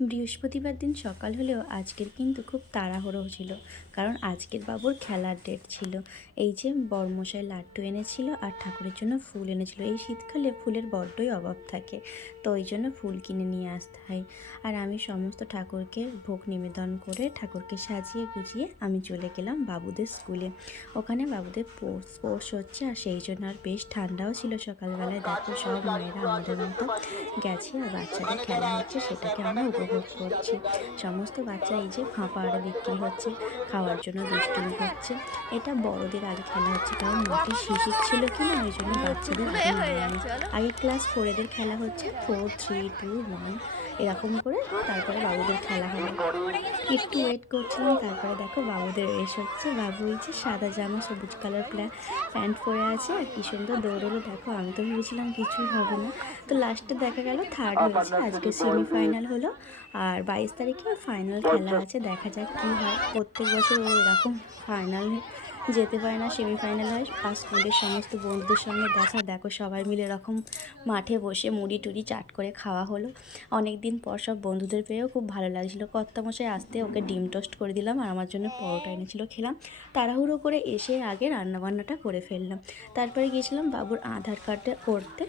বৃহস্পতিবার দিন সকাল হলেও আজকের কিন্তু খুব তাড়াহুড়ো ছিল, কারণ আজকের বাবুর খেলার ডেট ছিল। এই যে বরমশাই লাড্ডু এনেছিল আর ঠাকুরের জন্য ফুল এনেছিল। এই শীতকালে ফুলের বড্ডই অভাব থাকে, তো ওই জন্য ফুল কিনে নিয়ে আসতে হয়। আর আমি সমস্ত ঠাকুরকে ভোগ নিবেদন করে ঠাকুরকে সাজিয়ে গুজিয়ে আমি চলে গেলাম বাবুদের স্কুলে। ওখানে বাবুদের স্পোর্টস হচ্ছে, আর সেই জন্য আর বেশ ঠান্ডাও ছিল সকালবেলায়। দেখো সব মায়েরা আমাদের মতো গেছে আর বাচ্চাদের খেলা হচ্ছে, সেটাকে আমরা উপভোগ করছি। সমস্ত বাচ্চা এই যে ফাঁপা আড়ে বিক্রি হচ্ছে, খাওয়ার জন্য দুষ্টুমি করছে। এটা বড়দের আগে খেলা হচ্ছে, কারণ মাঠে শিশির ছিল কি না, ওই জন্য বাচ্চাদের আগে নামায়নি। আগে ক্লাস 4-এদের খেলা হচ্ছে, 4, 3, 2, 1 এরকম করে, তারপরে বাবুদের খেলা হবে। একটু ওয়েট করছিলাম, তারপরে দেখো বাবুদের রেস হচ্ছে। বাবু এই যে সাদা জামা সবুজ কালার প্যান্ট পরে আছে, আর কি সুন্দর দৌড়লো দেখো। আমি তো ভেবেছিলাম কিছুই হবে না, তো লাস্টে দেখা গেল থার্ড হয়েছে। আজকে সেমিফাইনাল হলো, আর 22 তারিখে ফাইনাল খেলা আছে। দেখা যাক কী হয়। প্রত্যেক বছর ও এরকম ফাইনাল যেতে পারে না, সেমিফাইনাল হয়। আর স্কুলের সমস্ত বন্ধুদের সঙ্গে দেখো সবাই মিলে এরকম মাঠে বসে মুড়ি টুড়ি চাট করে খাওয়া হলো। অনেক দিন পর সব বন্ধুদের পেয়েও খুব ভালো লাগছিলো। কর্তামশাই আসতে ওকে ডিম টোস্ট করে দিলাম, আর আমার জন্য পরোটা এনেছিল, খেলাম। তাড়াহুড়ো করে এসে আগে রান্নাবান্নাটা করে ফেললাম। তারপরে গিয়েছিলাম বাবুর আধার কার্ডে করতে,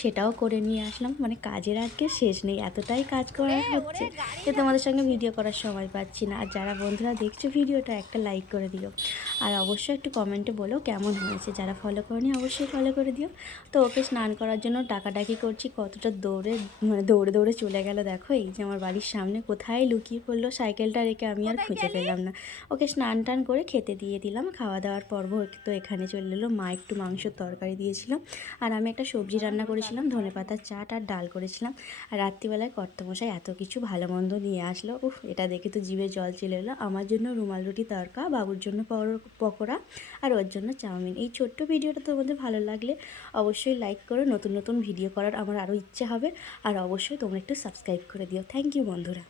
সেটাও করে নিয়ে আসলাম। মানে কাজের আজকে শেষ নেই, এতটাই কাজ করার হচ্ছে যে তোমাদের সঙ্গে ভিডিও করার সময় পাচ্ছি না। আর যারা বন্ধুরা দেখছো ভিডিওটা, একটা লাইক করে দিও, আর অবশ্যই একটু কমেন্টে বলো কেমন হয়েছে। যারা ফলো করনি অবশ্যই ফলো করে দিও। তো ওকে স্নান করার জন্য ডাকাডাকি করছি, কতটা দৌড়ে দৌড়ে চলে গেল দেখো। এই যে আমার বাড়ির সামনে কোথায় লুকিয়ে পড়লো সাইকেলটা রেখে, আমি আর খুঁজে পেলাম না। ওকে স্নান টান করে খেতে দিয়ে দিলাম। খাওয়া দাওয়ার পর্ব তো এখানে চলে এলো। মা একটু মাংসর তরকারি দিয়েছিল, আর আমি একটা সবজি রান্না করেছিলাম, ধনেপাতার চাট আর ডাল করেছিলাম। আর রাত্রিবেলায় কর্তামশাই এত কিছু ভালো মন্দ নিয়ে আসলো, এটা দেখে তো জিভে জল চলে এলো। আমার জন্য রুমাল রুটি তড়কা, বাবুর জন্য পকোড়া, আর ওর জন্য চাউমিন। এই ছোট্ট ভিডিওটা তোমাদের ভালো লাগলে অবশ্যই লাইক করো। নতুন নতুন ভিডিও করার আমার আরও ইচ্ছে হবে, আর অবশ্যই তোমরা একটু সাবস্ক্রাইব করে দিও। থ্যাংক ইউ বন্ধুরা।